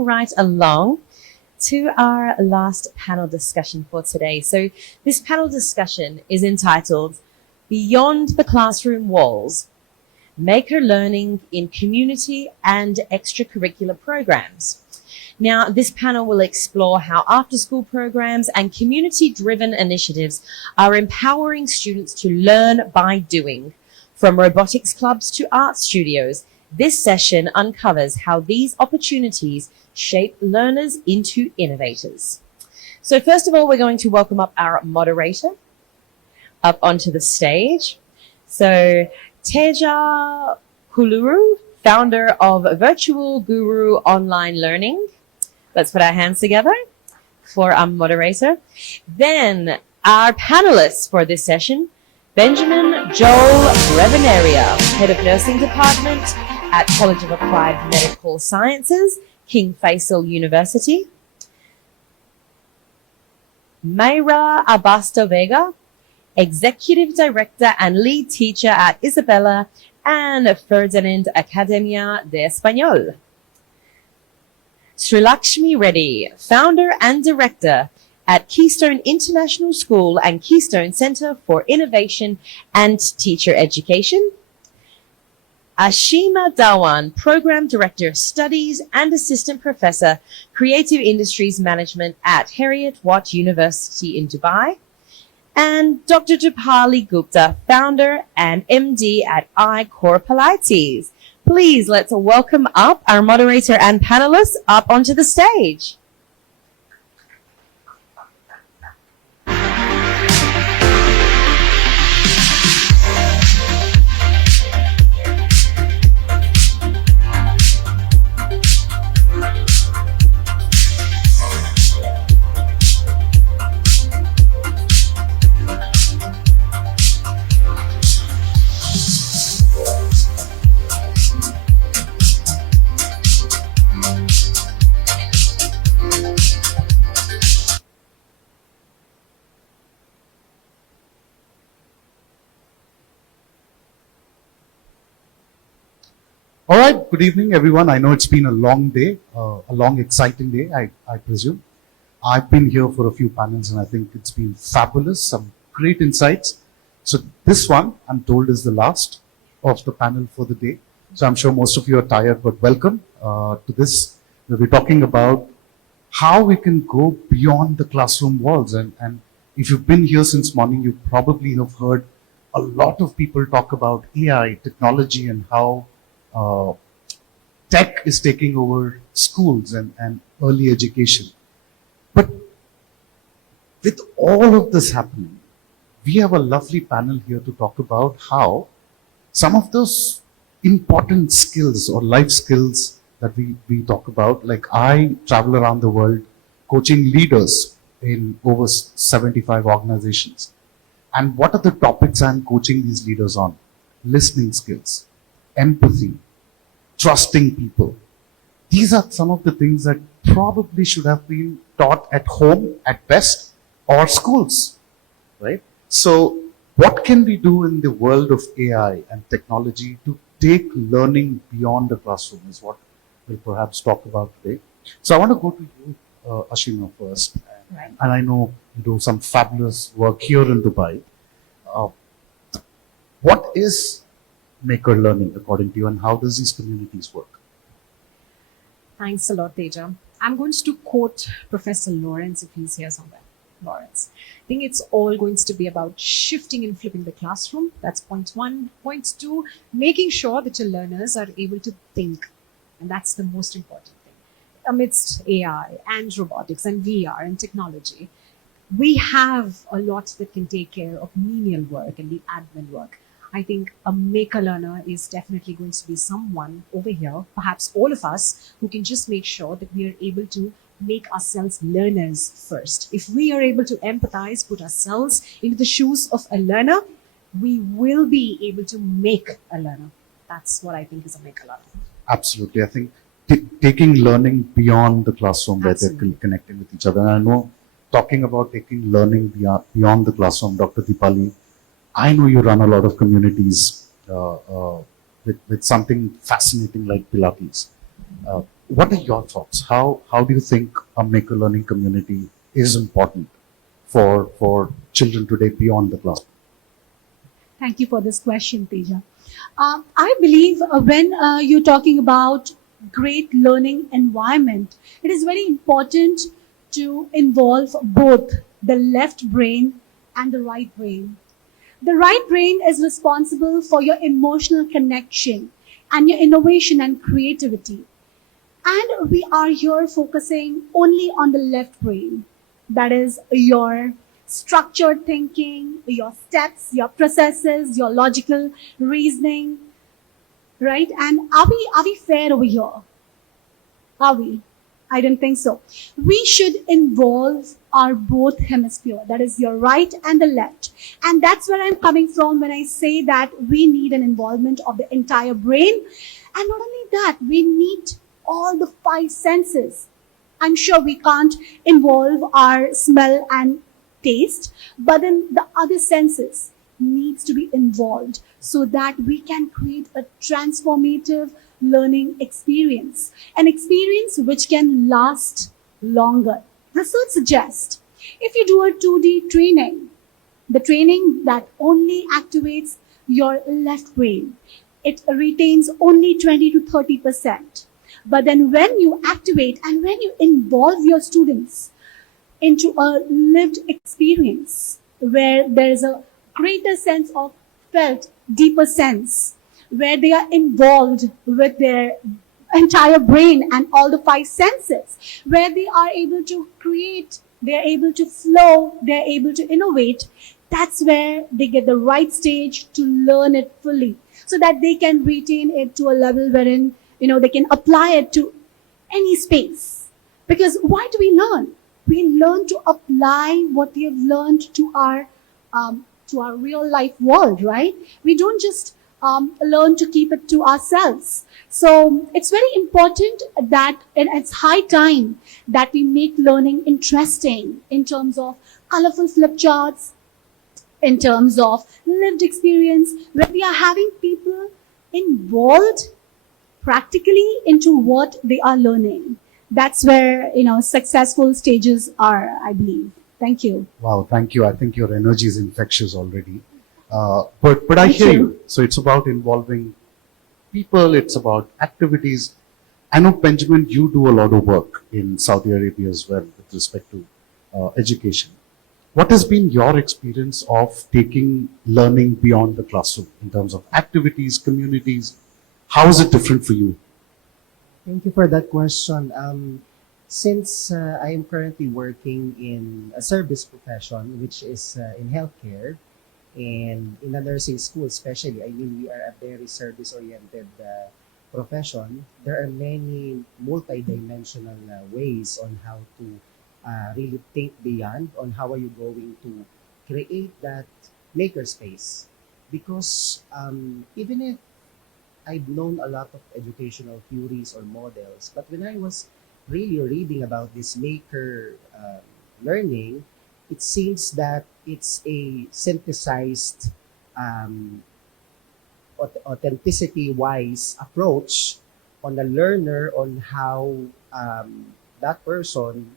moving right along to our last panel discussion for today. So this panel discussion is entitled Beyond the Classroom Walls, Maker Learning in Community and Extracurricular Programs. Now, this panel will explore how after-school programs and community-driven initiatives are empowering students to learn by doing. From robotics clubs to art studios, this session uncovers how these opportunities shape learners into innovators. So first of all, we're going to welcome up our moderator up onto the stage. So Teja Kuluru, founder of Virtual Guru Online Learning. Let's put our hands together for our moderator. Then our panelists for this session, Benjamin Joel Reveneria, Head of Nursing Department at College of Applied Medical Sciences, King Faisal University. Mayra Abasta Vega, Executive Director and Lead Teacher at Isabella and Ferdinand Academia de Español. Srilakshmi Reddy, Founder and Director at Keystone International School and Keystone Center for Innovation and Teacher Education. Ashima Dawan, Program Director, Studies and Assistant Professor, Creative Industries Management at Heriot-Watt University in Dubai. And Dr. Dipali Gupta, Founder and MD at iCorpolites. Please, let's welcome up our moderator and panelists up onto the stage. All right, good evening, everyone. I know it's been a long day, a long, exciting day, I presume. I've been here for a few panels and I think it's been fabulous, some great insights. So this one, I'm told, is the last of the panel for the day. So I'm sure most of you are tired, but welcome to this. We'll be talking about how we can go beyond the classroom walls. And if you've been here since morning, you probably have heard a lot of people talk about AI, technology, and how tech is taking over schools and early education. But with all of this happening, we have a lovely panel here to talk about how some of those important skills or life skills that we talk about, like I travel around the world coaching leaders in over 75 organizations. And what are the topics I'm coaching these leaders on? Listening skills, empathy, trusting people. These are some of the things that probably should have been taught at home at best or schools, right? So what can we do in the world of AI and technology to take learning beyond the classroom is what we'll perhaps talk about today. So I want to go to you, Ashima, first. Right. And I know you do some fabulous work here in Dubai. What is maker learning according to you, and how does these communities work? Thanks a lot, Teja. I'm going to quote Professor Lawrence if he's here somewhere. Lawrence. I think it's all going to be about shifting and flipping the classroom. That's point one. Point two, making sure that your learners are able to think. And that's the most important thing. Amidst AI and robotics and VR and technology, we have a lot that can take care of menial work and the admin work. I think a maker learner is definitely going to be someone over here, perhaps all of us, who can just make sure that we are able to make ourselves learners first. If we are able to empathize, put ourselves into the shoes of a learner, we will be able to make a learner. That's what I think is a maker learner. Absolutely. I think taking learning beyond the classroom where Absolutely. they're connecting with each other. And I know talking about taking learning beyond the classroom, Dr. Dipali, I know you run a lot of communities with something fascinating like Pilates. What are your thoughts? How do you think a maker learning community is important for children today beyond the classroom? Thank you for this question, Teja. I believe when you're talking about great learning environment, it is very important to involve both the left brain and the right brain. The right brain is responsible for your emotional connection and your innovation and creativity. And we are here focusing only on the left brain. That is your structured thinking, your steps, your processes, your logical reasoning, right? And are we fair over here? Are we? I don't think so. We should involve our both hemisphere, that is your right and the left. And that's where I'm coming from when I say that we need an involvement of the entire brain. And not only that, we need all the five senses. I'm sure we can't involve our smell and taste, but then the other senses needs to be involved so that we can create a transformative learning experience, an experience which can last longer. Research suggests if you do a 2D training, the training that only activates your left brain, it retains only 20 to 30%. But then when you activate and when you involve your students into a lived experience where there is a greater sense of felt, deeper sense, where they are involved with their entire brain and all the five senses, where they are able to create, they're able to flow, they're able to innovate, that's where they get the right stage to learn it fully so that they can retain it to a level wherein they can apply it to any space. Because why do we learn? We learn to apply what we have learned to our real life world, right? We don't just learn to keep it to ourselves. So it's very important that, and it's high time that we make learning interesting in terms of colorful flip charts, in terms of lived experience, where we are having people involved practically into what they are learning. That's where successful stages are, I believe. Thank you. Wow, thank you. I think your energy is infectious already. But I Thank hear you. you. So it's about involving people. It's about activities. I know, Benjamin, you do a lot of work in Saudi Arabia as well with respect to education. What has been your experience of taking learning beyond the classroom in terms of activities, communities? How is it different for you? Thank you for that question. Since I am currently working in a service profession, which is in healthcare and in a nursing school, especially, I mean, we are a very service-oriented profession. There are many multidimensional ways on how to really think beyond on how are you going to create that makerspace. Because even if I've known a lot of educational theories or models, but when I was really reading about this maker learning, it seems that it's a synthesized, um, authenticity-wise approach on the learner on how that person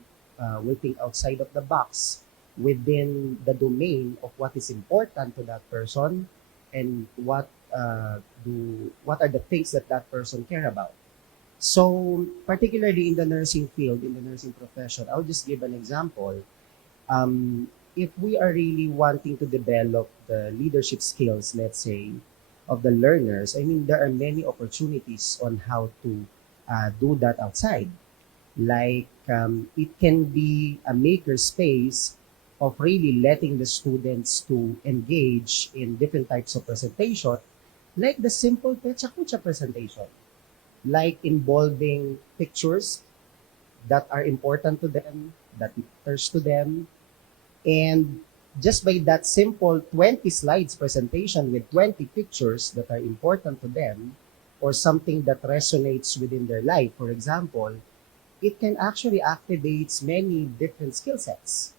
will think outside of the box within the domain of what is important to that person and what are the things that that person care about. So particularly in the nursing field, in the nursing profession, I'll just give an example. If we are really wanting to develop the leadership skills, let's say, of the learners, I mean, there are many opportunities on how to do that outside. Like it can be a maker space of really letting the students to engage in different types of presentation, like the simple Pecha Kucha presentation, like involving pictures that are important to them, that matters to them, and just by that simple 20 slides presentation with 20 pictures that are important to them or something that resonates within their life, for example, it can actually activate many different skill sets.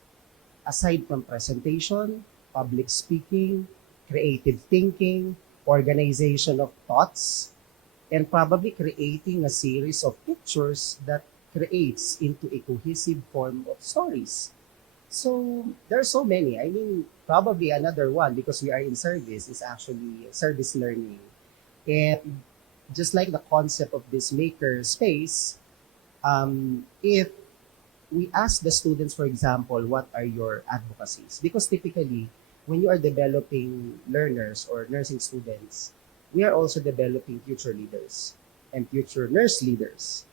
Aside from presentation, public speaking, creative thinking, organization of thoughts, and probably creating a series of pictures that creates into a cohesive form of stories. So there are so many. I mean, probably another one because we are in service is actually service learning. And just like the concept of this maker space, if we ask the students, for example, what are your advocacies? Because typically, when you are developing learners or nursing students, we are also developing future leaders and future nurse leaders.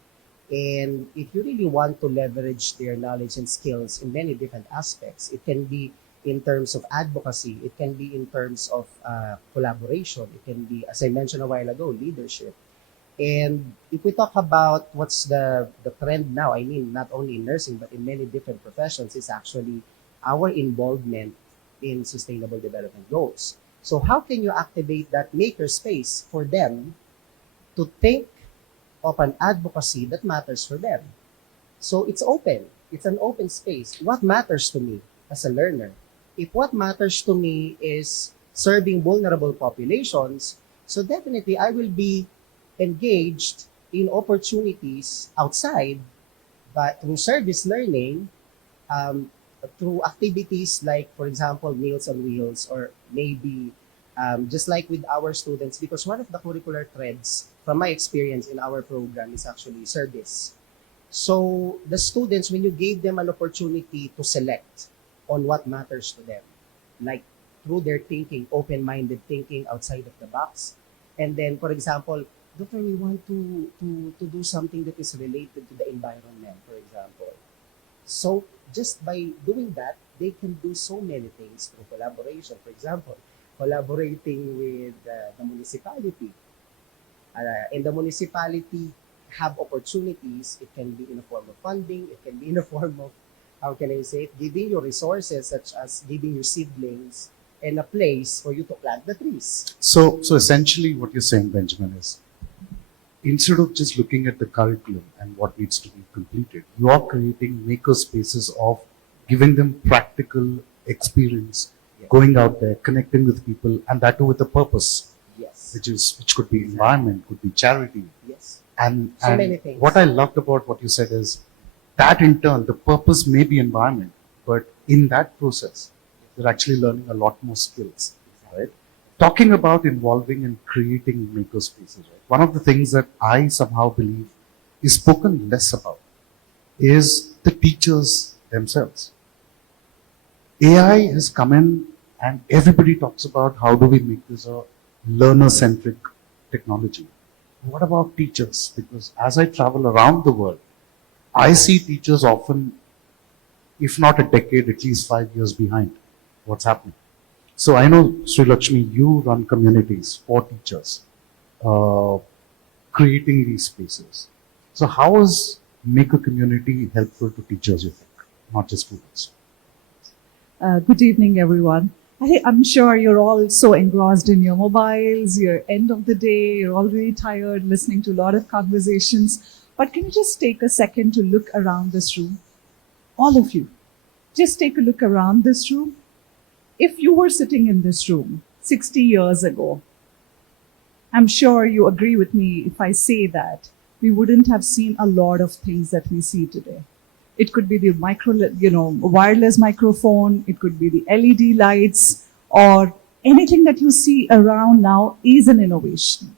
And if you really want to leverage their knowledge and skills in many different aspects, it can be in terms of advocacy, it can be in terms of collaboration, it can be, as I mentioned a while ago, leadership. And if we talk about what's the trend now, I mean, not only in nursing, but in many different professions, is actually our involvement in sustainable development goals. So how can you activate that maker space for them to think of an advocacy that matters for them? So it's open. It's an open space. What matters to me as a learner? If what matters to me is serving vulnerable populations, so definitely I will be engaged in opportunities outside, but through service learning, um, through activities like, for example, Meals on Wheels, or maybe just like with our students, because one of the curricular threads from my experience in our program is actually service. So the students, when you gave them an opportunity to select on what matters to them, like through their thinking, open-minded thinking outside of the box, and then, for example, Doctor, we want to do something that is related to the environment, for example. So just by doing that, they can do so many things through collaboration. For example, collaborating with the municipality. And the municipality have opportunities. It can be in a form of funding. It can be in a form of, how can I say it, giving you resources such as giving you seedlings and a place for you to plant the trees. So essentially what you're saying, Benjamin, is instead of just looking at the curriculum and what needs to be completed, you are creating maker spaces of giving them practical experience, Yeah. going out there, connecting with people, and that too with a purpose, Yes. which could be environment, could be charity. Yes. And, So and many things. what I loved about what you said is that in turn, the purpose may be environment, but in that process, you're actually learning a lot more skills, right? Talking about involving and creating maker spaces, right? One of the things that I somehow believe is spoken less about is the teachers themselves. AI has come in and everybody talks about how do we make this a learner-centric technology. What about teachers? Because as I travel around the world, I see teachers often, if not a decade, at least 5 years behind what's happening. So I know, Sri Lakshmi, you run communities for teachers, uh, creating these spaces. So how is Maker community helpful to teachers, you think, not just students? Good evening, everyone. I'm sure you're all so engrossed in your mobiles, your end of the day, you're already tired listening to a lot of conversations. But can you just take a second to look around this room? All of you. Just take a look around this room. If you were sitting in this room 60 years ago, I'm sure you agree with me if I say that we wouldn't have seen a lot of things that we see today. It could be the wireless microphone, it could be the LED lights, or anything that you see around now is an innovation.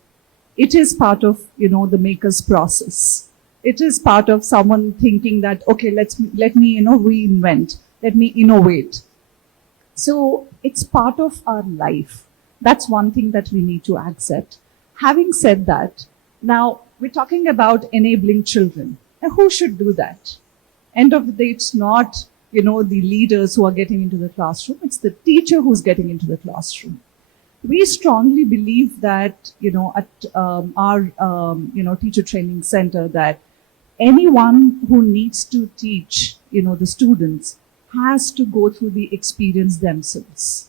It is part of, the maker's process. It is part of someone thinking that, okay, let me, reinvent, let me innovate. So it's part of our life. That's one thing that we need to accept. Having said that, now we're talking about enabling children. Now, who should do that? End of the day, it's not, the leaders who are getting into the classroom. It's the teacher who's getting into the classroom. We strongly believe that, at our, teacher training center, that anyone who needs to teach, the students has to go through the experience themselves.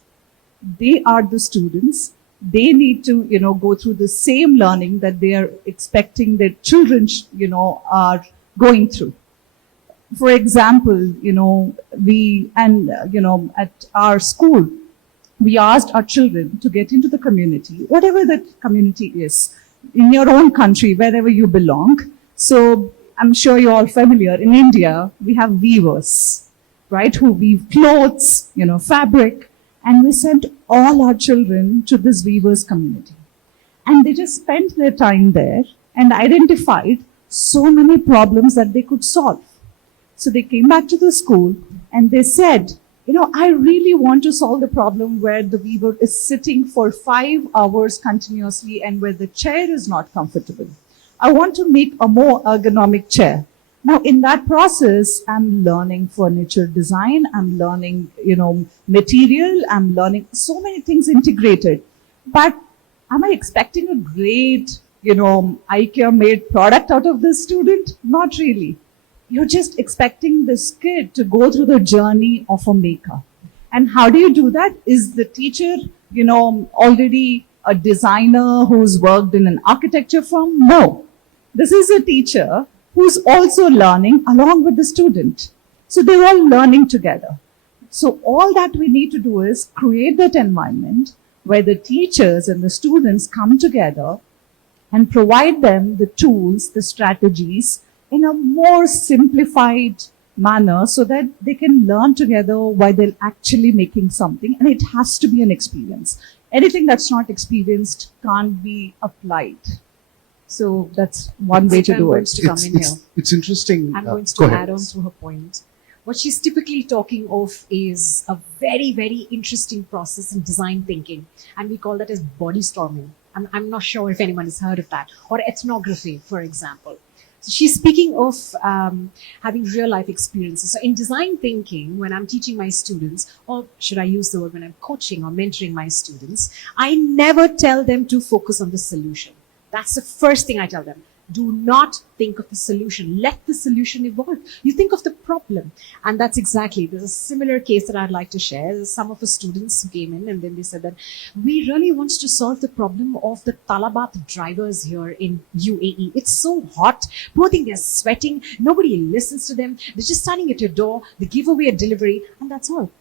They are the students. They need to, go through the same learning that they are expecting their children, are going through. For example, at our school, we asked our children to get into the community, whatever that community is. in your own country, wherever you belong. So I'm sure you're all familiar. In India, we have weavers, right, who weave clothes, fabric, and we sent all our children to this weavers community. And they just spent their time there and identified so many problems that they could solve. So they came back to the school and they said, I really want to solve the problem where the weaver is sitting for 5 hours continuously and where the chair is not comfortable. I want to make a more ergonomic chair. Now, in that process, I'm learning furniture design, I'm learning, material, I'm learning so many things integrated. But am I expecting a great, IKEA-made product out of this student? Not really. You're just expecting this kid to go through the journey of a maker. And how do you do that? Is the teacher, already a designer who's worked in an architecture firm? No. This is a teacher who's also learning along with the student. So they're all learning together. So all that we need to do is create that environment where the teachers and the students come together and provide them the tools, the strategies in a more simplified manner so that they can learn together while they're actually making something. And it has to be an experience. Anything that's not experienced can't be applied. So that's one way to I'm do going it. to come in here. It's interesting. I'm going Go to ahead. add on to her point. What she's typically talking of is a very, very interesting process in design thinking. And we call that as body storming. I'm not sure if anyone has heard of that. Or ethnography, for example. So she's speaking of having real life experiences. So in design thinking, when I'm teaching my students, or should I use the word when I'm coaching or mentoring my students, I never tell them to focus on the solution. That's the first thing I tell them. Do not think of the solution. Let the solution evolve. You think of the problem. And that's exactly, there's a similar case that I'd like to share. Some of the students came in and then they said that we really want to solve the problem of the Talabat drivers here in UAE. It's so hot. Poor thing, they're sweating. Nobody listens to them. They're just standing at your door. They give away a delivery and that's all.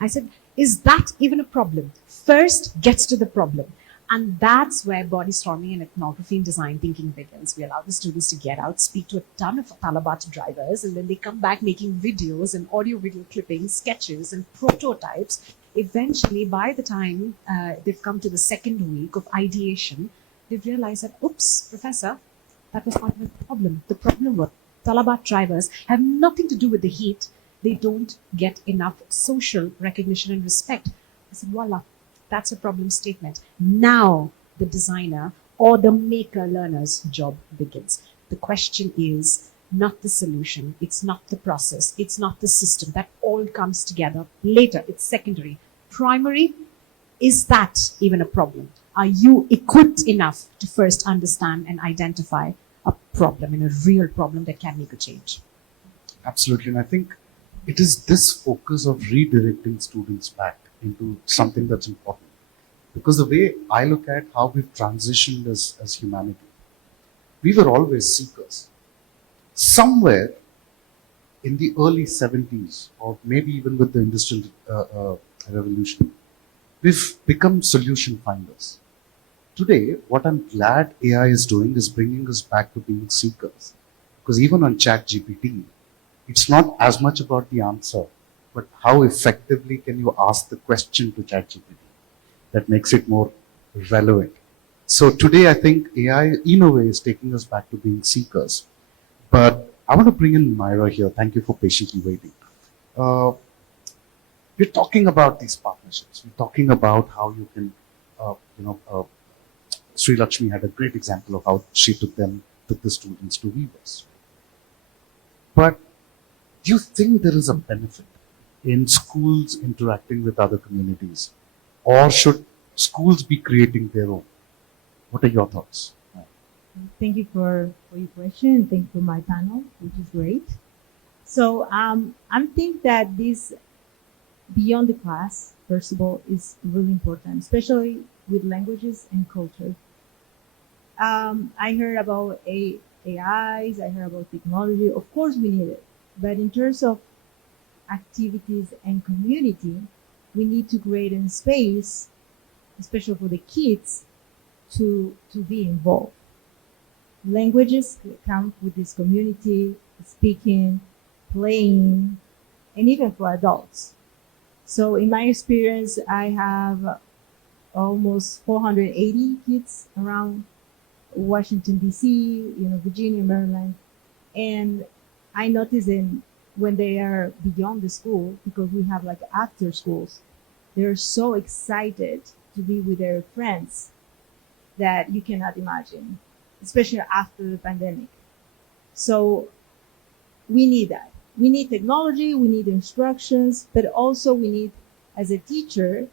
I said, is that even a problem? First, gets to the problem. And that's where body storming and ethnography and design thinking begins. We allow the students to get out, speak to a ton of Talabat drivers, and then they come back making videos and audio video clippings, sketches, and prototypes. Eventually, by the time they've come to the second week of ideation, they've realized that, oops, professor, that was not the problem. The problem was Talabat drivers have nothing to do with the heat. They don't get enough social recognition and respect. I said, voila. That's a problem statement. Now the designer or the maker learner's job begins. The question is not the solution. It's not the process. It's not the system. That all comes together later. It's secondary. Primary, is that even a problem? Are you equipped enough to first understand and identify a problem and a real problem that can make a change? Absolutely. And I think it is this focus of redirecting students back into something that's important. Because the way I look at how we've transitioned as humanity, we were always seekers. Somewhere in the early 70s, or maybe even with the Industrial Revolution, we've become solution finders. Today, what I'm glad AI is doing is bringing us back to being seekers. Because even on ChatGPT, it's not as much about the answer, but how effectively can you ask the question to ChatGPT that makes it more relevant. So today I think AI in a way is taking us back to being seekers. But I want to bring in Myra here. Thank you for patiently waiting. We're talking about these partnerships. We're talking about how you can, Sri Lakshmi had a great example of how she took the students to weavers. But do you think there is a benefit in schools interacting with other communities? Or should schools be creating their own? What are your thoughts? Thank you for your question and thank you for my panel, which is great. So I think that this beyond the class, first of all, is really important, especially with languages and culture. I heard about AIs, I heard about technology. Of course, we need it. But in terms of activities and community, we need to create a space, especially for the kids, to be involved. languages come with this community, speaking, playing, and even for adults. So in my experience, I have almost 480 kids around Washington, D.C., Virginia, Maryland. And I notice when they are beyond the school, because we have like after schools, they're so excited to be with their friends that you cannot imagine, especially after the pandemic. So we need that. We need technology, we need instructions, but also we need, as a teacher,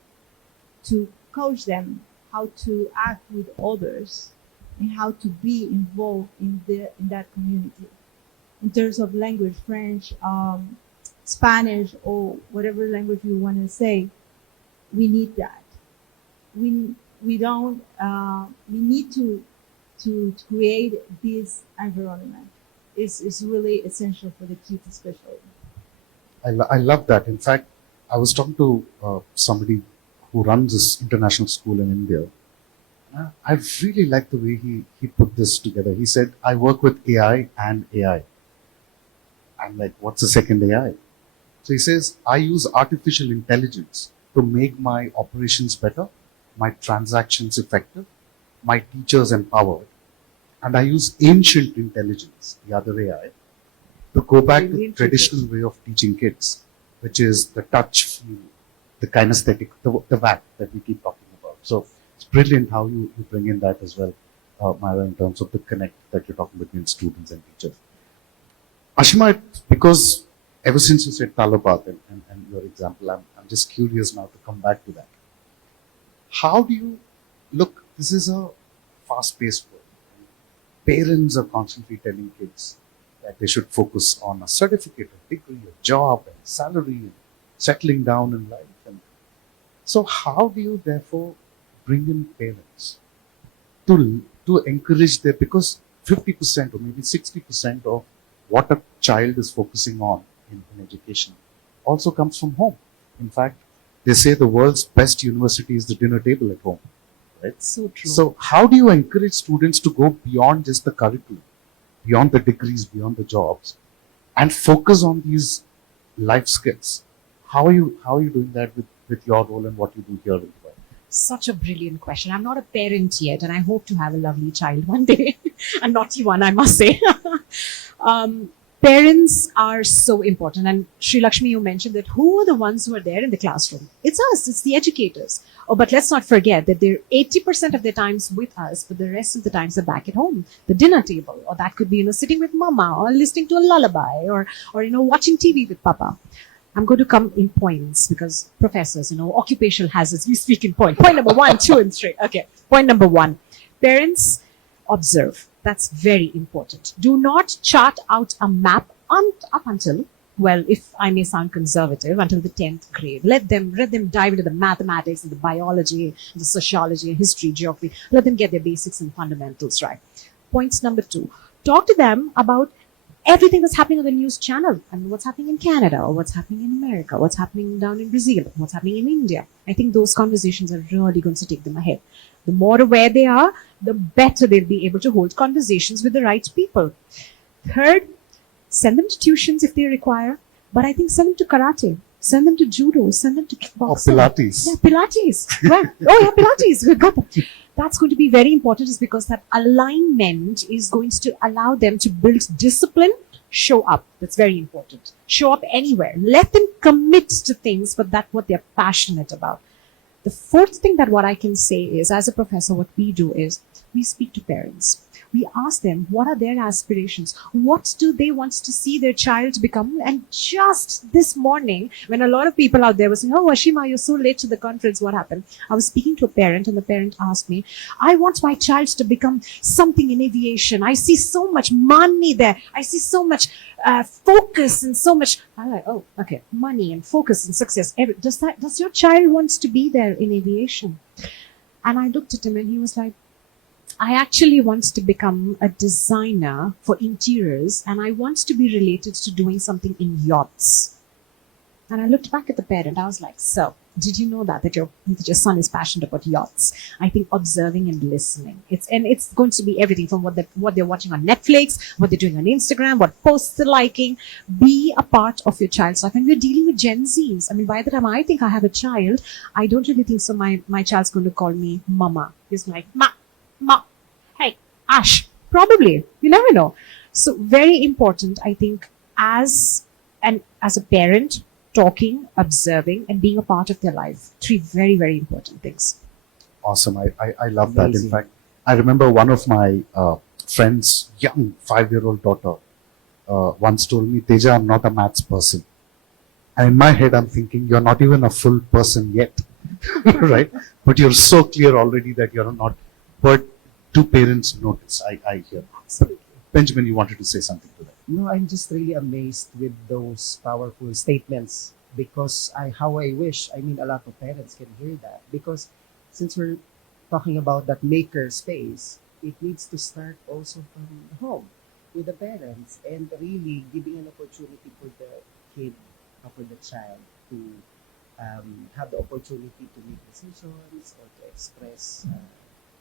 to coach them how to act with others and how to be involved in that community. In terms of language, French, Spanish, or whatever language you want to say, we need that. We don't. We need to create this environment. It's really essential for the kids, especially. I love that. In fact, I was talking to somebody who runs this international school in India. I really like the way he put this together. He said, I work with AI and AI. I'm like, what's the second AI? So he says, I use artificial intelligence to make my operations better, my transactions effective, my teachers empowered. And I use ancient intelligence, the other AI, to go back to the traditional way of teaching kids, which is the touch, feel, the kinesthetic, the VAT that we keep talking about. So it's brilliant how you bring in that as well, Myra, in terms of the connect that you're talking between students and teachers. Ashima, because ever since you said Talabat and your example, I'm just curious now to come back to that. How do you look? This is a fast-paced world. Parents are constantly telling kids that they should focus on a certificate, a degree, a job, and salary, and settling down in life. And so, how do you therefore bring in parents to encourage them? Because 50% or maybe 60% of what a child is focusing on in education also comes from home. In fact, they say the world's best university is the dinner table at home. Right? So true. So how do you encourage students to go beyond just the curriculum, beyond the degrees, beyond the jobs, and focus on these life skills? How are you doing that with your role and what you do here in Dubai? Such a brilliant question. I'm not a parent yet, and I hope to have a lovely child one day. A naughty one, I must say. Parents are so important. And Sri Lakshmi, you mentioned that who are the ones who are there in the classroom? It's us, it's the educators. Oh, but let's not forget that they're 80% of their times with us, but the rest of the times are back at home, the dinner table, or that could be, sitting with mama, or listening to a lullaby, or watching TV with papa. I'm going to come in points because professors, occupational hazards, we speak in point. Point number 1, 2, and 3. Okay. Point number 1, parents observe. That's very important. Do not chart out a map up until, well, if I may sound conservative, until the 10th grade. Let them dive into the mathematics and the biology, the sociology, history, geography. Let them get their basics and fundamentals right. Points number 2, talk to them about everything that's happening on the news channel. I mean, what's happening in Canada, or what's happening in America, what's happening down in Brazil, what's happening in India. I think those conversations are really going to take them ahead. The more aware they are, the better they'll be able to hold conversations with the right people. Third, send them to tuitions if they require, but I think send them to karate, send them to judo, send them to kickboxing. Or Pilates. Yeah, Pilates. Right. Oh yeah, Pilates. We've got that. That's going to be very important, is because that alignment is going to allow them to build discipline, show up. That's very important. Show up anywhere. Let them commit to things, but that's what they're passionate about. The fourth thing that what I can say is, as a professor, what we do is we speak to parents. We ask them, what are their aspirations? What do they want to see their child become? And just this morning, when a lot of people out there were saying, oh, Ashima, you're so late to the conference, what happened? I was speaking to a parent, and the parent asked me, I want my child to become something in aviation. I see so much money there. I see so much focus and so much. I'm like, oh, okay, money and focus and success. Does your child want to be there in aviation? And I looked at him, and he was like, I actually want to become a designer for interiors, and I want to be related to doing something in yachts. And I looked back at the parent. I was like, so did you know that your son is passionate about yachts? I think observing and listening. It's going to be everything from what they're watching on Netflix, what they're doing on Instagram, what posts they're liking. Be a part of your child's life. And we're dealing with Gen Zs. I mean, by the time I think I have a child, I don't really think so. My child's going to call me mama. He's like, ma, hey, Ash. Probably. You never know. So very important, I think, as a parent, talking, observing, and being a part of their life. 3 very, very important things. Awesome. I love that. In Amazing. fact, I remember one of my friend's young 5-year-old daughter once told me, Teja, I'm not a maths person. And in my head, I'm thinking, you're not even a full person yet, right? But you're so clear already that you're not. But do parents notice? I hear. Benjamin, you wanted to say something to that. No, I'm just really amazed with those powerful statements because how I wish, I mean, a lot of parents can hear that because since we're talking about that maker space, it needs to start also from home with the parents and really giving an opportunity for the kid or for the child to have the opportunity to make decisions or to express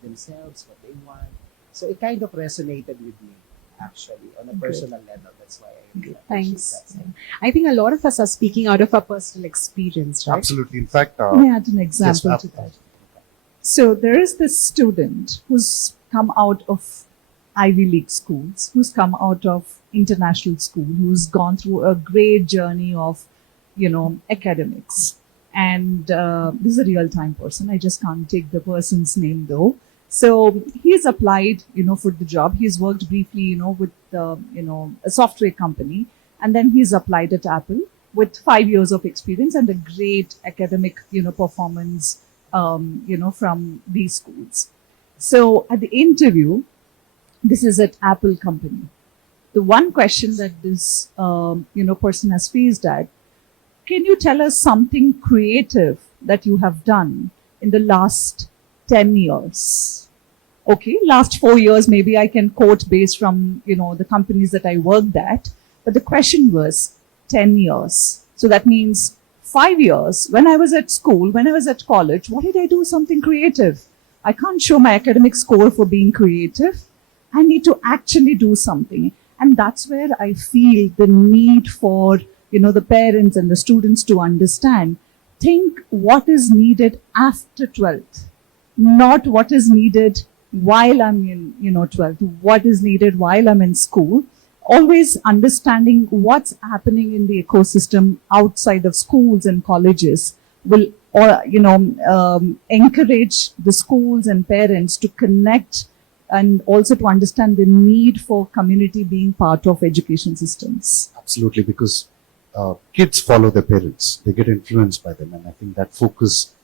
themselves, what they want. So it kind of resonated with me actually on a personal level. That's why I really appreciate Thanks. that. I think a lot of us are speaking out of our personal experience, right? Absolutely. In fact, May I add an yes, example to that? So there is this student who's come out of Ivy League schools, who's come out of international school, who's gone through a great journey of, academics. And this is a real-time person. I just can't take the person's name though. So he's applied, for the job. He's worked briefly, with, a software company, and then he's applied at Apple with 5 years of experience and a great academic, performance, from these schools. So at the interview, this is at Apple company. The one question that this, person has faced at, can you tell us something creative that you have done in the last 10 years? Okay, last 4 years, maybe I can quote based from, the companies that I worked at. But the question was 10 years. So that means 5 years. When I was at school, when I was at college, what did I do? Something creative. I can't show my academic score for being creative. I need to actually do something. And that's where I feel the need for, the parents and the students to understand. Think what is needed after 12th, not what is needed while I'm in, 12th, what is needed while I'm in school. Always understanding what's happening in the ecosystem outside of schools and colleges will, encourage the schools and parents to connect and also to understand the need for community being part of education systems. Absolutely, because kids follow their parents. They get influenced by them. And I think that focus,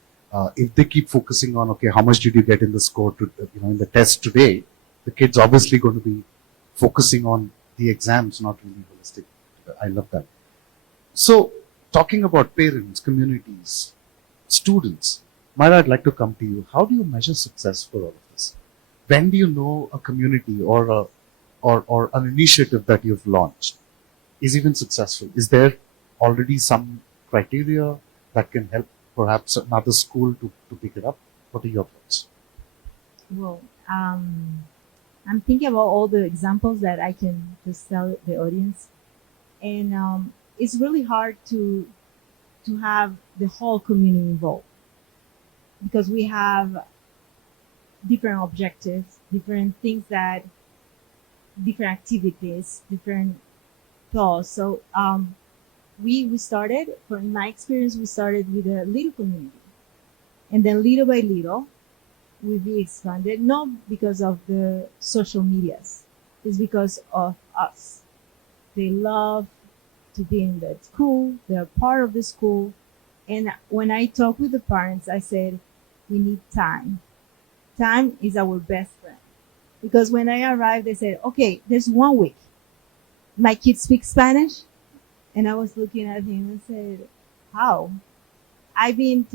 if they keep focusing on, okay, how much did you get in the score to, in the test today, the kid's obviously going to be focusing on the exams, not really holistic. I love that. So, talking about parents, communities, students, Myra, I'd like to come to you. How do you measure success for all of this? When do you know a community or an initiative that you've launched is even successful? Is there already some criteria that can help perhaps another school to pick it up? What are your thoughts? Well, I'm thinking about all the examples that I can just tell the audience, and it's really hard to have the whole community involved because we have different objectives, different things different activities, different thoughts. So we started, in my experience, we started with a little community, and then little by little we expanded, not because of the social medias, it's because of us. They love to be in that school, they're part of the school. And when I talk with the parents, I said, we need time. Time is our best friend. Because when I arrived, they said, okay, there's 1 week. My kids speak Spanish. And I was looking at him and said, how? I've been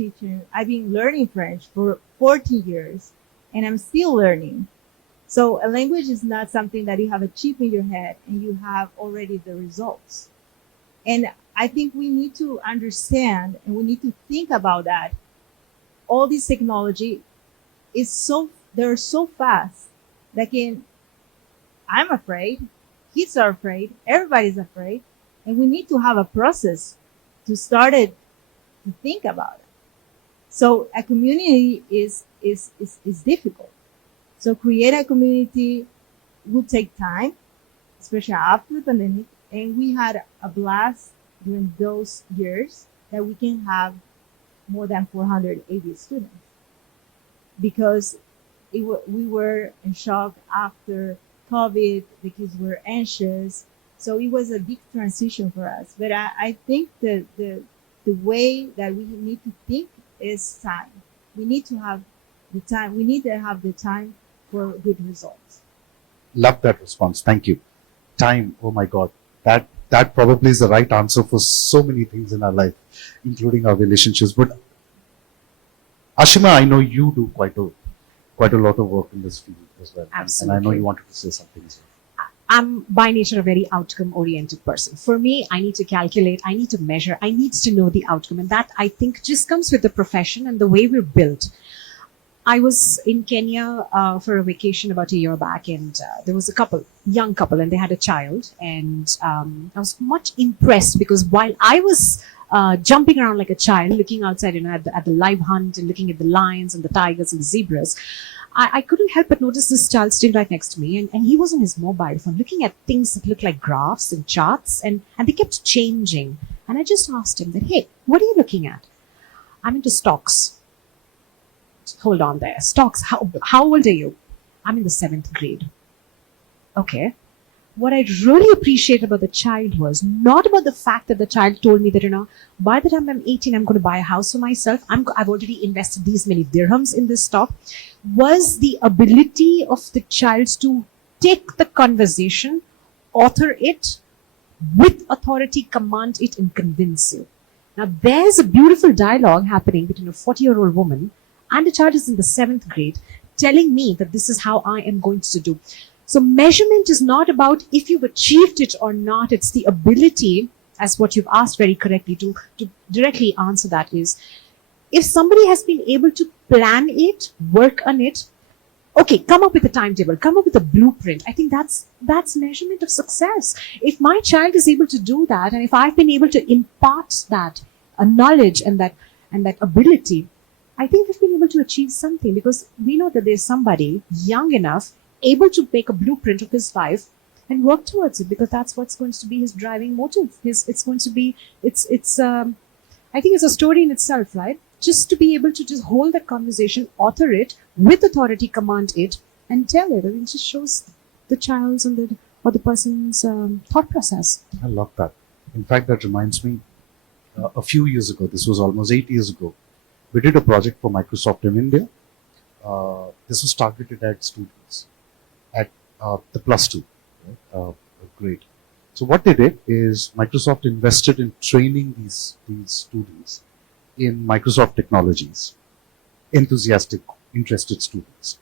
learning French for 40 years and I'm still learning. So a language is not something that you have a chip in your head and you have already the results. And I think we need to understand and we need to think about that. All this technology is they're so fast that I'm afraid, kids are afraid, everybody's afraid, and we need to have a process to start it to think about it. So a community is difficult. So create a community will take time, especially after the pandemic. And we had a blast during those years that we can have more than 480 students because we were in shock after COVID. The kids were anxious. So it was a big transition for us. But I think the way that we need to think is time. We need to have the time. We need to have the time for good results. Love that response. Thank you. Time. Oh my God. That probably is the right answer for so many things in our life, including our relationships. But Ashima, I know you do quite a lot of work in this field as well. Absolutely. And I know you wanted to say something as well. I'm by nature a very outcome oriented person. For me, I need to calculate, I need to measure, I need to know the outcome. And that I think just comes with the profession and the way we're built. I was in Kenya for a vacation about a year back, and there was a young couple, and they had a child. And I was much impressed because while I was jumping around like a child, looking outside, at the live hunt and looking at the lions and the tigers and the zebras, I couldn't help but notice this child sitting right next to me, and he was on his mobile phone looking at things that looked like graphs and charts, and they kept changing. And I just asked him that, hey, what are you looking at? I'm into stocks. Hold on there. Stocks. How old are you? I'm in the 7th grade. Okay. What I really appreciate about the child was not about the fact that the child told me that, by the time I'm 18, I'm going to buy a house for myself. I've already invested these many dirhams in this stock. Was the ability of the child to take the conversation, author it, with authority, command it, and convince you. Now, there's a beautiful dialogue happening between a 40-year-old woman and a child is in the 7th grade telling me that this is how I am going to do. So measurement is not about if you've achieved it or not. It's the ability, as what you've asked very correctly, to directly answer that is, if somebody has been able to plan it, work on it, okay, come up with a timetable, come up with a blueprint. I think that's measurement of success. If my child is able to do that, and if I've been able to impart that a knowledge and that ability, I think we've been able to achieve something, because we know that there's somebody young enough able to make a blueprint of his life and work towards it, because that's what's going to be his driving motive. I think it's a story in itself, right? Just to be able to just hold that conversation, author it, with authority, command it, and tell it. I mean, it just shows the child's or the person's thought process. I love that. In fact, that reminds me, a few years ago, this was almost 8 years ago, we did a project for Microsoft in India. This was targeted at students at the +2 grade. So what they did is Microsoft invested in training these students in Microsoft technologies, enthusiastic, interested students.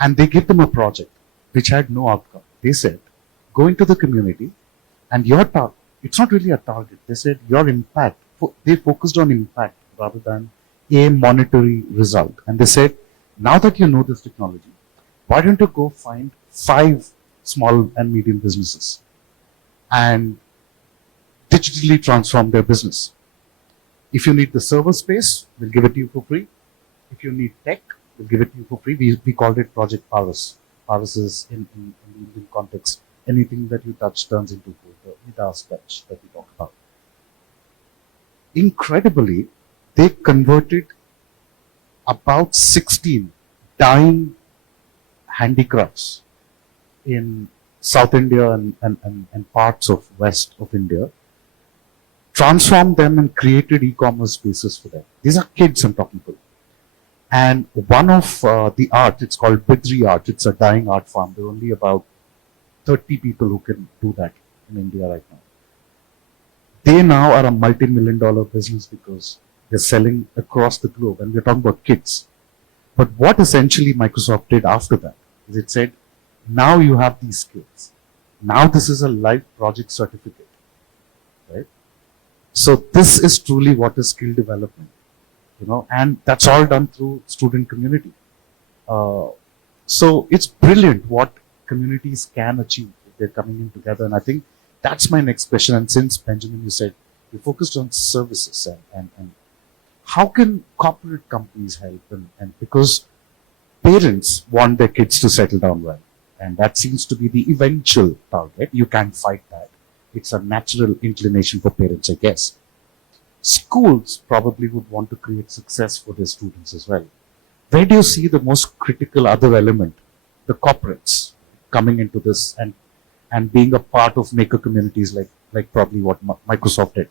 And they gave them a project which had no outcome. They said, go into the community and your target, it's not really a target. They said your impact, they focused on impact rather than a monetary result. And they said, now that you know this technology, why don't you go find 5 small and medium businesses and digitally transform their business. If you need the server space, we'll give it to you for free. If you need tech, we'll give it to you for free. We called it Project Paras. Paras is in the Indian context, anything that you touch turns into food, the Midas touch that we talk about. Incredibly, they converted about 16 dying handicrafts in South India and parts of West of India, transformed them and created e-commerce spaces for them. These are kids I'm talking about. And one of the art, it's called Bidri Art. It's a dying art farm. There are only about 30 people who can do that in India right now. They now are a multi-million-dollar business because they're selling across the globe, and we're talking about kids. But what essentially Microsoft did after that is it said, now you have these skills. Now this is a live project certificate, right? So this is truly what is skill development, and that's all done through student community. Uh, so it's brilliant what communities can achieve if they're coming in together. And I think that's my next question. And since Benjamin, you said you focused on services and how can corporate companies help? And because parents want their kids to settle down well, and that seems to be the eventual target. You can't fight that. It's a natural inclination for parents, I guess. Schools probably would want to create success for their students as well. Where do you see the most critical other element, the corporates coming into this and being a part of maker communities like probably what Microsoft did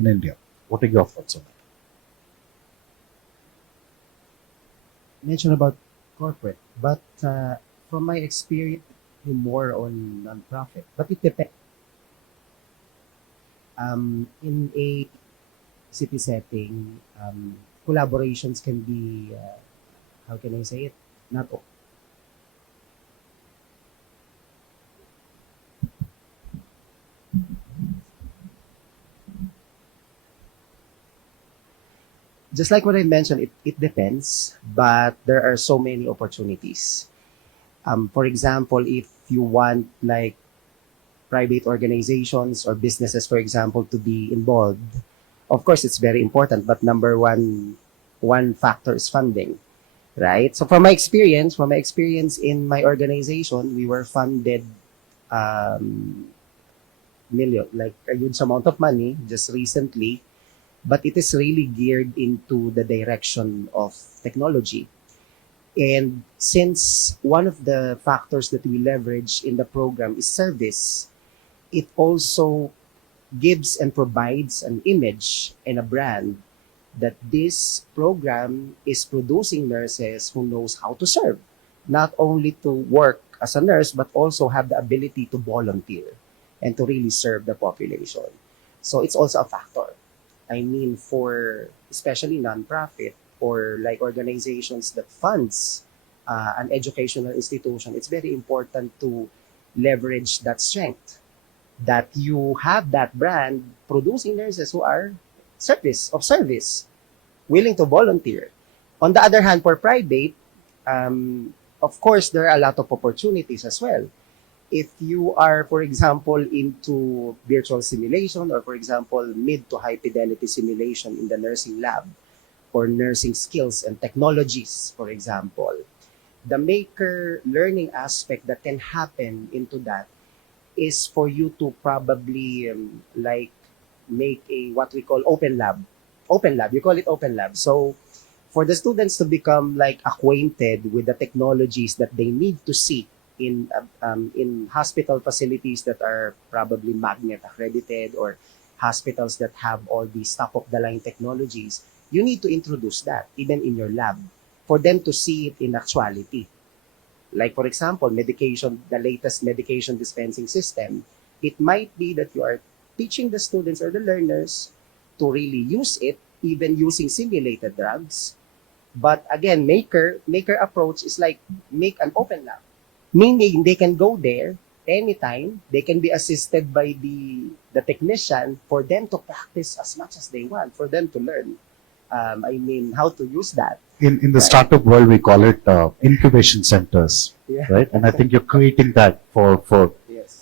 in India? What are your thoughts on that? Mention about corporate, but from my experience, more on non-profit. But it depends. In a city setting, collaborations can be, how can I say it? Not all. Just like what I mentioned, it depends, but there are so many opportunities. For example, if you want like private organizations or businesses, for example, to be involved, of course, it's very important. But number one factor is funding, right? So from my experience in my organization, we were funded million, like a huge amount of money just recently, but it is really geared into the direction of technology. And since one of the factors that we leverage in the program is service, it also gives and provides an image and a brand that this program is producing nurses who knows how to serve, not only to work as a nurse, but also have the ability to volunteer and to really serve the population. So it's also a factor. I mean, for especially nonprofit or like organizations that funds an educational institution, it's very important to leverage that strength, that you have that brand producing nurses who are service, willing to volunteer. On the other hand, for private, of course, there are a lot of opportunities as well. If you are, for example, into virtual simulation or, for example, mid to high fidelity simulation in the nursing lab or nursing skills and technologies, for example, the maker learning aspect that can happen into that is for you to probably like make a what we call open lab. Open lab, you call it open lab. So for the students to become like acquainted with the technologies that they need to see in hospital facilities that are probably magnet accredited or hospitals that have all these top of the line technologies, you need to introduce that even in your lab for them to see it in actuality. Like for example, medication, the latest medication dispensing system, it might be that you are teaching the students or the learners to really use it, even using simulated drugs. But again, maker approach is like make an open lab, meaning they can go there anytime. They can be assisted by the technician for them to practice as much as they want, for them to learn. I mean, how to use that. In the startup world, we call it incubation centers, Yeah. right? And I think you're creating that for Yes.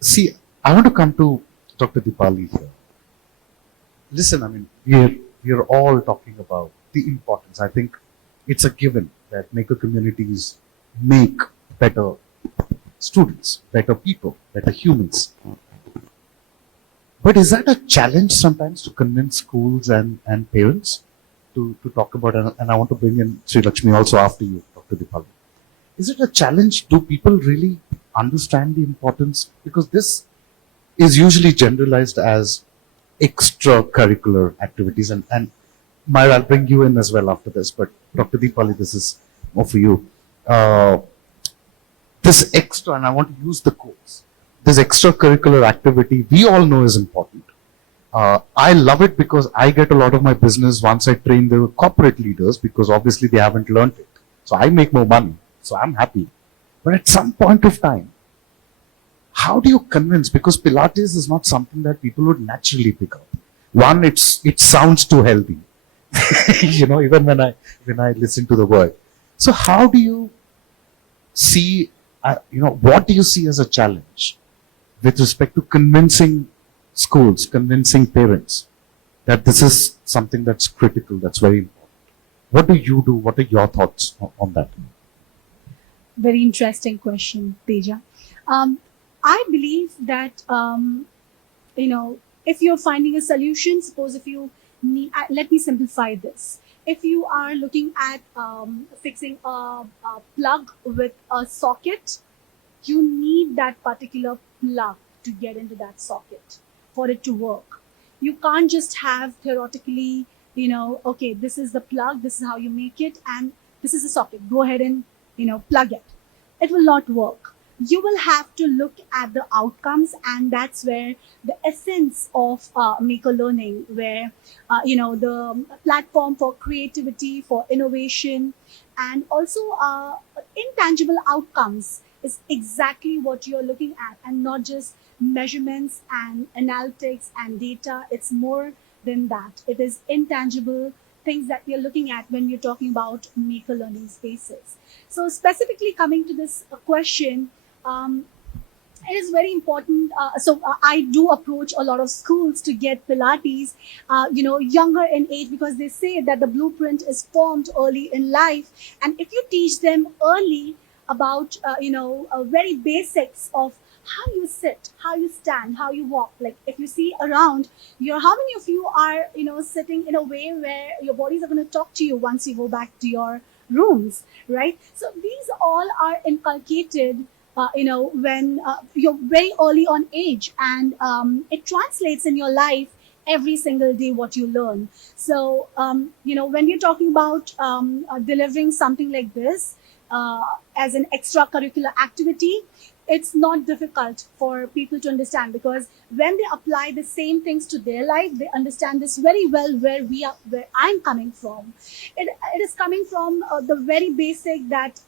see, I want to come to Dr. Dipali here. Listen, I mean, we're all talking about the importance. I think it's a given that maker communities make better students, better people, better humans. But is that a challenge sometimes to convince schools and parents to talk about, and I want to bring in Sri Lakshmi also after you, Dr. Dipali. Is it a challenge? Do people really understand the importance? Because this is usually generalized as extracurricular activities, and Myra, I'll bring you in as well after this, but Dr. Dipali, this is more for you. This extra, and I want to use the quotes, this extracurricular activity we all know is important. I love it because I get a lot of my business once I train the corporate leaders, because obviously they haven't learned it. So I make more money. So I'm happy. But at some point of time, How do you convince? Because Pilates is not something that people would naturally pick up. One, it sounds too healthy. Even when I listen to the word. So how do you see, what do you see as a challenge with respect to convincing schools, convincing parents that this is something that's critical, that's very important? What do you do? What are your thoughts on that? Very interesting question, Teja. I believe that if you're finding a solution, suppose if you need, let me simplify this. If you are looking at fixing a plug with a socket, you need that particular plug to get into that socket for it to work. You can't just have theoretically, okay, this is the plug, this is how you make it, and this is the socket. Go ahead and, plug it. It will not work. You will have to look at the outcomes, and that's where the essence of maker learning, where the platform for creativity, for innovation, and also intangible outcomes is exactly what you're looking at, and not just measurements and analytics and data. It's more than that. It is intangible things that we are looking at when we're talking about maker learning spaces. So specifically coming to this question, it is very important. I do approach a lot of schools to get Pilates, younger in age, because they say that the blueprint is formed early in life. And if you teach them early about, very basics of how you sit, how you stand, how you walk. Like if you see around, how many of you are, sitting in a way where your bodies are going to talk to you once you go back to your rooms, right? So these all are inculcated when you're very early on age, and it translates in your life every single day what you learn. So, when you're talking about delivering something like this as an extracurricular activity, it's not difficult for people to understand, because when they apply the same things to their life, they understand this very well where I'm coming from. It is coming from the very basic that,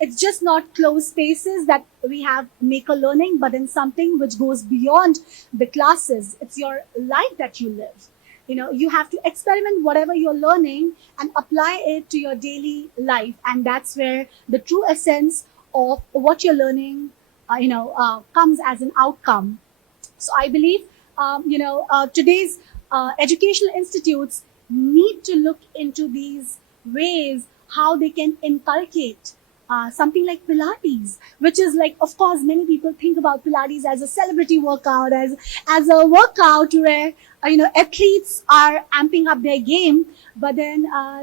it's just not closed spaces that we have maker learning, but in something which goes beyond the classes. It's your life that you live. You have to experiment whatever you're learning and apply it to your daily life. And that's where the true essence of what you're learning, comes as an outcome. So I believe, today's educational institutes need to look into these ways, how they can inculcate something like Pilates, which is like, of course, many people think about Pilates as a celebrity workout, as a workout where athletes are amping up their game. But then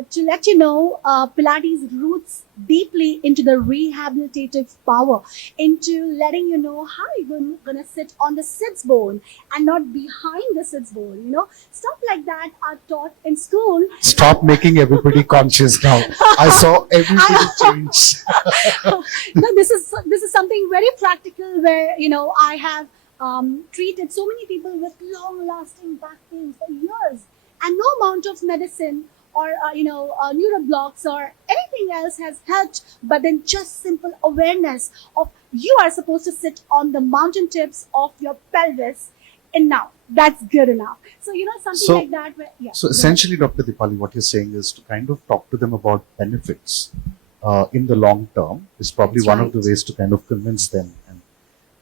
to let you know, Pilates roots deeply into the rehabilitative power, into letting you know how you're going to sit on the sits bone and not behind the sits bone. Stuff like that are taught in school. Stop making everybody conscious now. I saw everybody change. No, this is something very practical where I have treated so many people with long-lasting back pain for years, and no amount of medicine or neuroblocks or anything else has helped. But then just simple awareness of you are supposed to sit on the mountain tips of your pelvis, and now that's good enough. So something like that. So essentially, Dr. Dipali, what you're saying is to kind of talk to them about benefits in the long term is probably one of the ways to kind of convince them.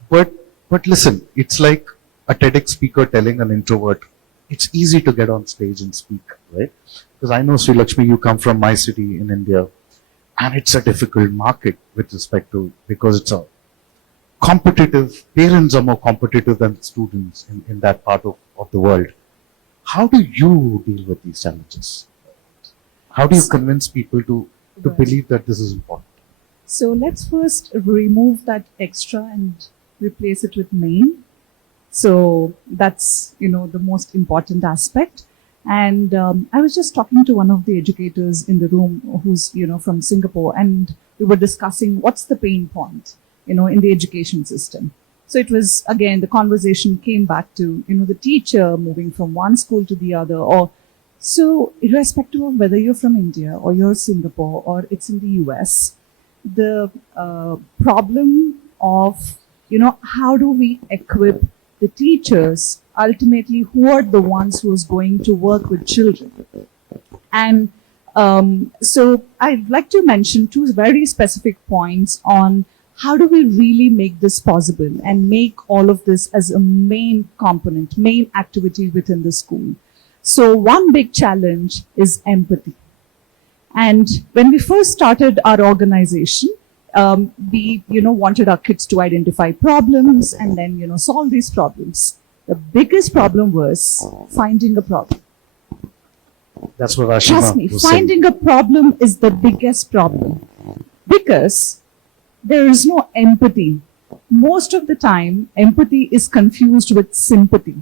But listen, it's like a TEDx speaker telling an introvert, it's easy to get on stage and speak, right? Because I know, Sri Lakshmi, you come from my city in India, and it's a difficult market with respect to, because it's a competitive, parents are more competitive than students in that part of the world. How do you deal with these challenges? How do you convince people to believe that this is important? So let's first remove that extra and replace it with main. So that's, the most important aspect. And I was just talking to one of the educators in the room who's, from Singapore, and we were discussing what's the pain point, in the education system. So it was, again, the conversation came back to, the teacher moving from one school to the other, or so irrespective of whether you're from India or you're Singapore or it's in the US, the problem of how do we equip the teachers ultimately who are the ones who is going to work with children? And so I'd like to mention two very specific points on how do we really make this possible and make all of this as a main component, main activity within the school. So one big challenge is empathy. And when we first started our organization, we wanted our kids to identify problems and then solve these problems. The biggest problem was finding a problem. That's what Ashima Trust me, was saying. finding a problem is the biggest problem because there is no empathy. Most of the time, empathy is confused with sympathy.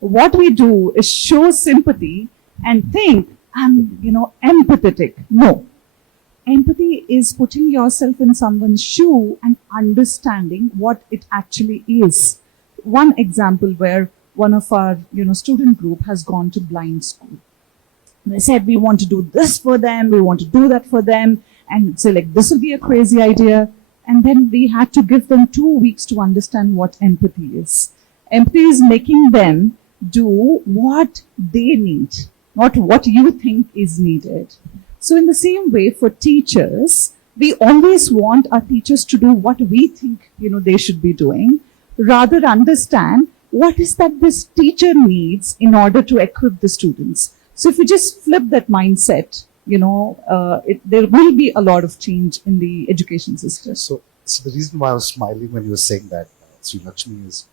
What we do is show sympathy and think, I'm, empathetic. No. Empathy is putting yourself in someone's shoe and understanding what it actually is. One example where one of our, student group has gone to blind school. They said, we want to do this for them, we want to do that for them, and say like, this will be a crazy idea. And then we had to give them 2 weeks to understand what empathy is. Empathy is making them do what they need, not what you think is needed. So in the same way, for teachers, we always want our teachers to do what we think, they should be doing, rather understand what is that this teacher needs in order to equip the students. So if we just flip that mindset, there will be a lot of change in the education system. So the reason why I was smiling when you were saying that, Sri Lakshmi, is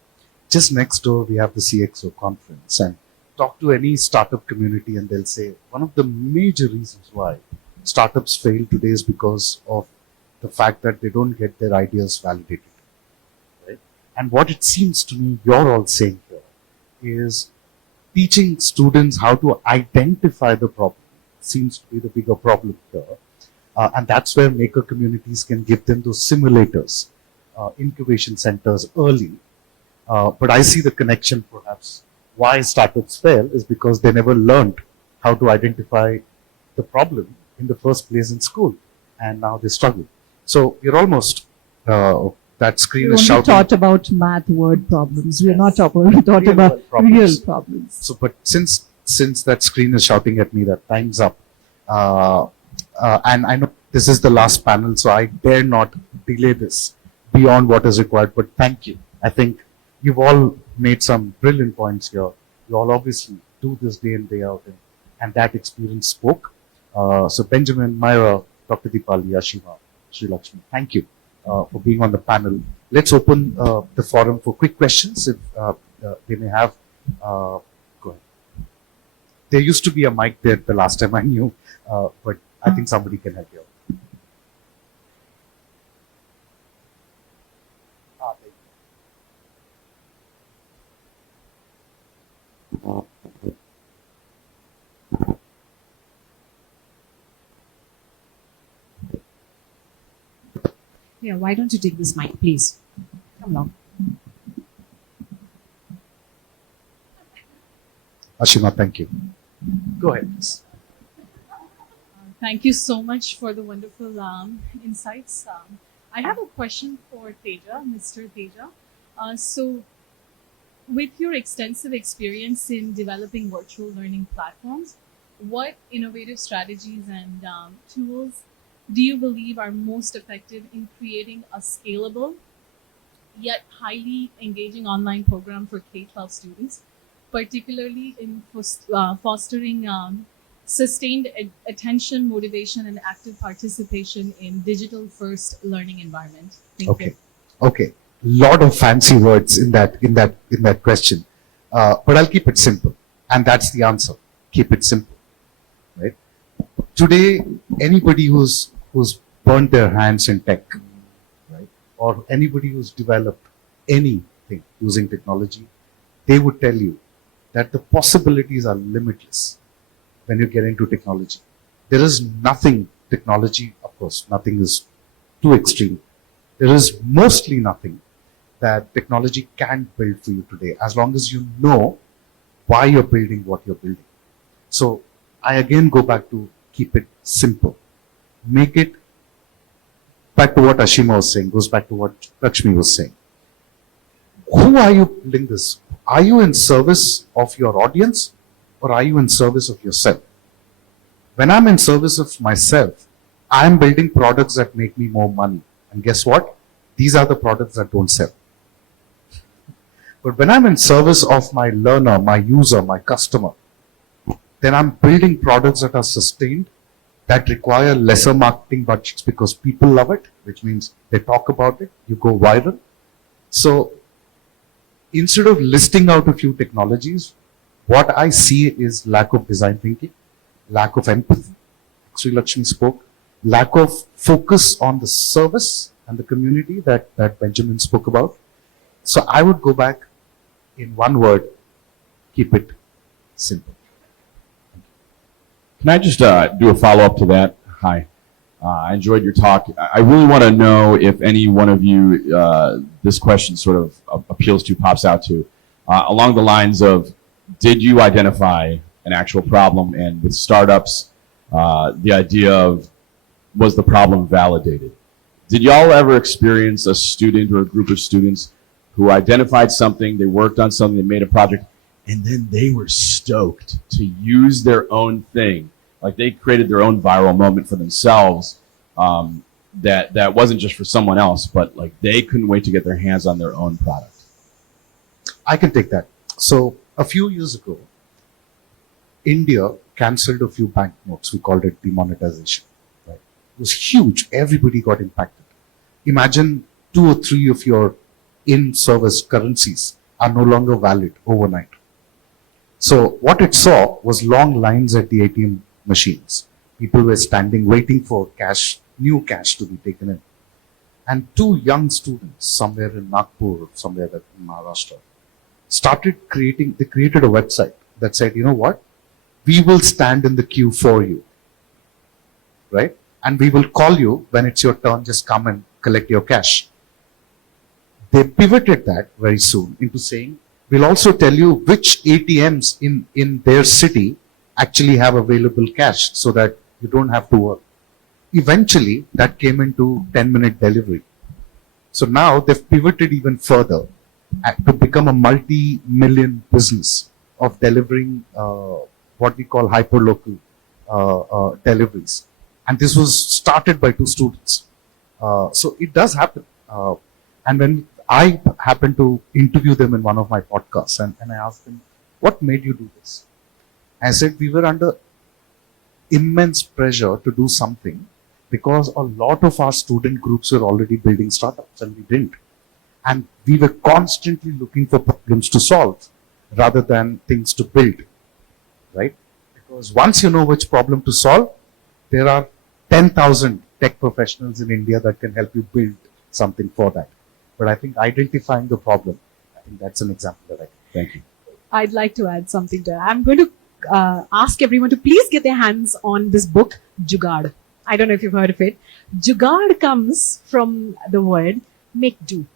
just next door we have the CXO conference, and talk to any startup community and they'll say one of the major reasons why startups fail today is because of the fact that they don't get their ideas validated. Right? And what it seems to me you're all saying here is teaching students how to identify the problem seems to be the bigger problem here. And that's where maker communities can give them those simulators, incubation centers early. But I see the connection perhaps why startups fail is because they never learned how to identify the problem in the first place in school. And now they struggle. So you're almost, that screen We is only shouting. taught about math word problems. We're not taught Real about world problems. real problems. So, but since that screen is shouting at me that time's up, and I know this is the last panel, so I dare not delay this beyond what is required. But thank you. I think you've all made some brilliant points here. You all obviously do this day in, day out, and that experience spoke. So Benjamin, Myra, Dr. Deepali, Ashima, Sri Lakshmi, thank you for being on the panel. Let's open the forum for quick questions if they may have. Go ahead. There used to be a mic there the last time I knew, but I think somebody can help you. Yeah, why don't you take this mic, please? Come along. Ashima, thank you. Go ahead, please. Thank you so much for the wonderful insights. I have a question for Teja, Mr. Teja. So, with your extensive experience in developing virtual learning platforms, what innovative strategies and tools do you believe are most effective in creating a scalable yet highly engaging online program for K-12 students, particularly in fostering sustained attention, motivation, and active participation in digital-first learning environment? Thank you. Okay. Lot of fancy words in that question, but I'll keep it simple, and that's the answer. Keep it simple, right? Today, anybody who's burnt their hands in tech, right, or anybody who's developed anything using technology, they would tell you that the possibilities are limitless when you get into technology. There is nothing technology, of course, nothing is too extreme. There is mostly nothing that technology can't build for you today, as long as you know why you're building what you're building. So I again go back to keep it simple. Make it back to what Ashima was saying, goes back to what Lakshmi was saying. who are you building this? Are you in service of your audience or are you in service of yourself? When I'm in service of myself, I'm building products that make me more money. And guess what? These are the products that don't sell. But when I'm in service of my learner, my user, my customer, then I'm building products that are sustained, that require lesser marketing budgets because people love it, which means they talk about it, you go viral. So instead of listing out a few technologies, what I see is lack of design thinking, lack of empathy, Sri Lakshmi spoke, lack of focus on the service and the community that Benjamin spoke about. So I would go back in one word, keep it simple. Can I just do a follow-up to that? Hi. I enjoyed your talk. I really want to know if any one of you, this question sort of appeals to, pops out to, along the lines of, did you identify an actual problem? And with startups, the idea of, was the problem validated? Did y'all ever experience a student or a group of students who identified something, they worked on something, they made a project, and then they were stoked to use their own thing? Like they created their own viral moment for themselves, that wasn't just for someone else, but like they couldn't wait to get their hands on their own product. I can take that. So a few years ago, India cancelled a few banknotes. We called it demonetization. Right? It was huge. Everybody got impacted. Imagine 2 or 3 of your in-service currencies are no longer valid overnight. So what it saw was long lines at the ATM machines. People were standing waiting for cash, new cash to be taken in. And 2 young students somewhere in Nagpur, somewhere in Maharashtra, they created a website that said, you know what? We will stand in the queue for you, right? And we will call you when it's your turn, just come and collect your cash. They pivoted that very soon into saying, we'll also tell you which ATMs in their city actually have available cash so that you don't have to work. Eventually, that came into 10-minute delivery. So now they've pivoted even further to become a multi-million business of delivering what we call hyperlocal deliveries. And this was started by 2 students. So it does happen. And when I happened to interview them in one of my podcasts, and I asked them, what made you do this? I said, we were under immense pressure to do something because a lot of our student groups were already building startups and we didn't. And we were constantly looking for problems to solve rather than things to build, right? Because once you know which problem to solve, there are 10,000 tech professionals in India that can help you build something for that. But I think identifying the problem, I think that's an example that I can. Thank you. I'd like to add something to that. I'm going to ask everyone to please get their hands on this book, Jugaad. I don't know if you've heard of it. Jugaad comes from the word make do,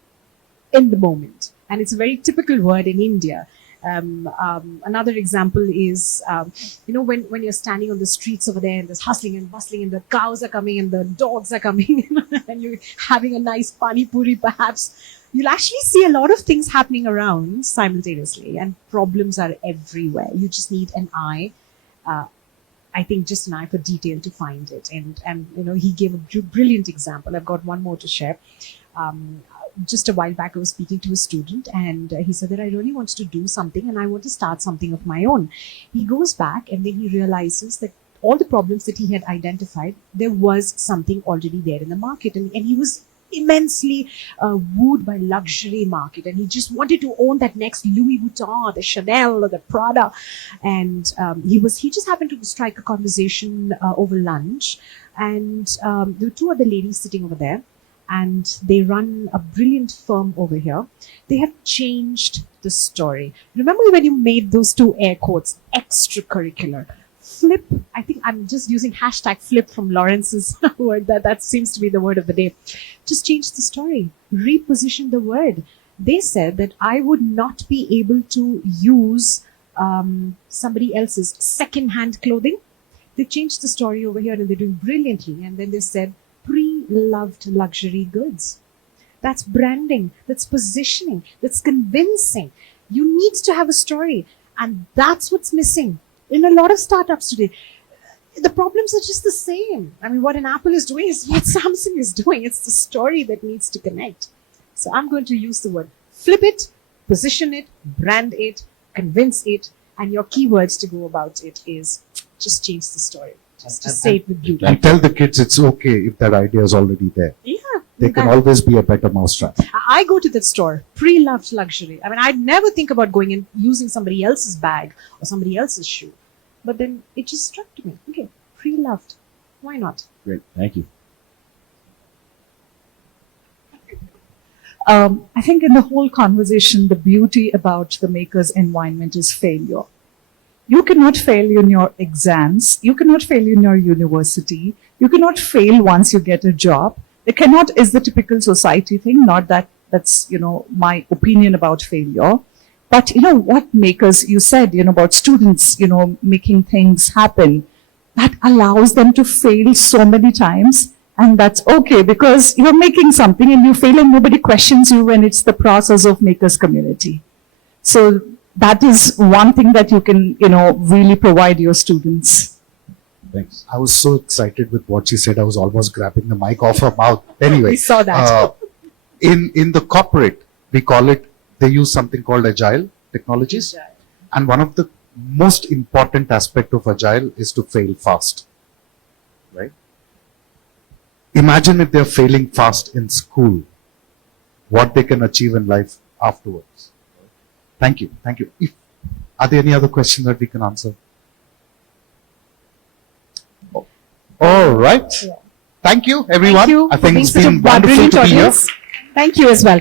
in the moment. And it's a very typical word in India. Another example is, when you're standing on the streets over there and there's hustling and bustling and the cows are coming and the dogs are coming and you're having a nice pani puri perhaps, you'll actually see a lot of things happening around simultaneously and problems are everywhere. You just need an eye. I think just an eye for detail to find it. And he gave a brilliant example. I've got one more to share. Just a while back, I was speaking to a student and he said that I really wanted to do something and I want to start something of my own. He goes back and then he realizes that all the problems that he had identified, there was something already there in the market. And he was immensely wooed by luxury market and he just wanted to own that next Louis Vuitton, the Chanel or the Prada. And he just happened to strike a conversation over lunch and there were 2 other ladies sitting over there. And they run a brilliant firm over here. They have changed the story. Remember when you made those 2 air quotes, extracurricular, flip, I think I'm just using hashtag flip from Lawrence's word, that seems to be the word of the day. Just change the story, reposition the word. They said that I would not be able to use somebody else's second-hand clothing. They changed the story over here and they're doing brilliantly. And then they said, pre-loved luxury goods. That's branding. That's positioning. That's convincing. You need to have a story. And that's what's missing in a lot of startups today. The problems are just the same. I mean, what an Apple is doing is what Samsung is doing. It's the story that needs to connect. So I'm going to use the word flip it, position it, brand it, convince it, and your keywords to go about it is just change the story. Just to say it with beauty. And tell the kids it's okay if that idea is already there. Yeah. They can always be a better mousetrap. I go to that store, pre-loved luxury. I mean, I'd never think about going and using somebody else's bag or somebody else's shoe. But then it just struck to me. Okay, pre-loved. Why not? Great. Thank you. I think in the whole conversation, the beauty about the maker's environment is failure. You cannot fail in your exams. You cannot fail in your university. You cannot fail once you get a job. The cannot is the typical society thing, not that that's, my opinion about failure. But, what makers, you said, about students, making things happen, that allows them to fail so many times. And that's okay because you're making something and you fail and nobody questions you when it's the process of makers community. So that is one thing that you can, really provide your students. Thanks. I was so excited with what she said. I was almost grabbing the mic off her mouth. Anyway, We saw that. in the corporate, we call it, they use something called agile technologies. Agile. And one of the most important aspect of agile is to fail fast. Right? Imagine if they're failing fast in school, what they can achieve in life afterwards. Thank you. Thank you. Are there any other questions that we can answer? All right. Yeah. Thank you, everyone. Thank you I for think being it's such a been wonderful brilliant to be here. audience. Thank you as well.